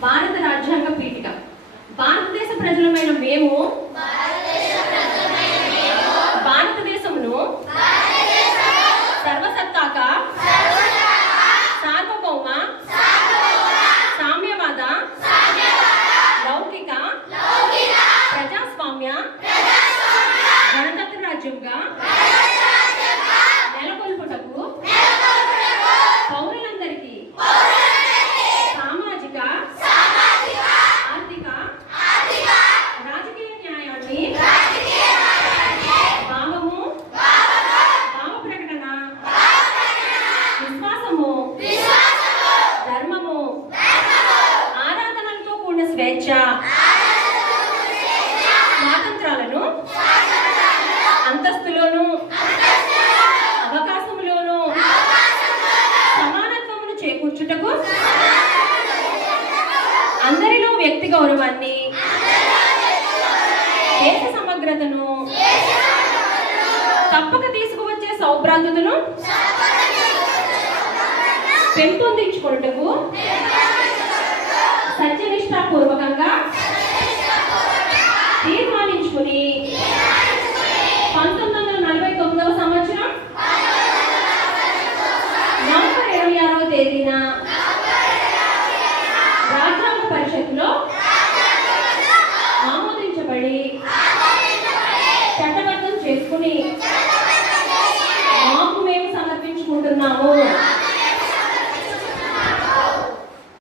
భారత రాజ్యాంగ పీఠిక. భారతదేశ ప్రజలమైన మేము భారతదేశమును సర్వసత్తాక సార్వభౌమ సామ్యవాద లౌకిక ప్రజాస్వామ్య గణతంత్ర రాజ్యంగా నెలకొల్పుటకు పౌరులందరికీ సామాజిక ఆర్థిక రాజకీయ న్యాయాన్ని భావము భావ ప్రకటన విశ్వాసము ధర్మము ఆరాధనలతో కూడిన స్వేచ్ఛ స్వాతంత్రాలను అంతస్తులోను అవకాశములోను సమానత్వమును చేకూర్చుటకు అందరిలో వ్యక్తి గౌరవాన్ని దేశ సమగ్రతను తప్పక తీసుకువచ్చే సౌభ్రాంతతను పెంపొందించుకొనుటకు సత్యనిష్టాపూర్వకంగా తీర్మానించుకుని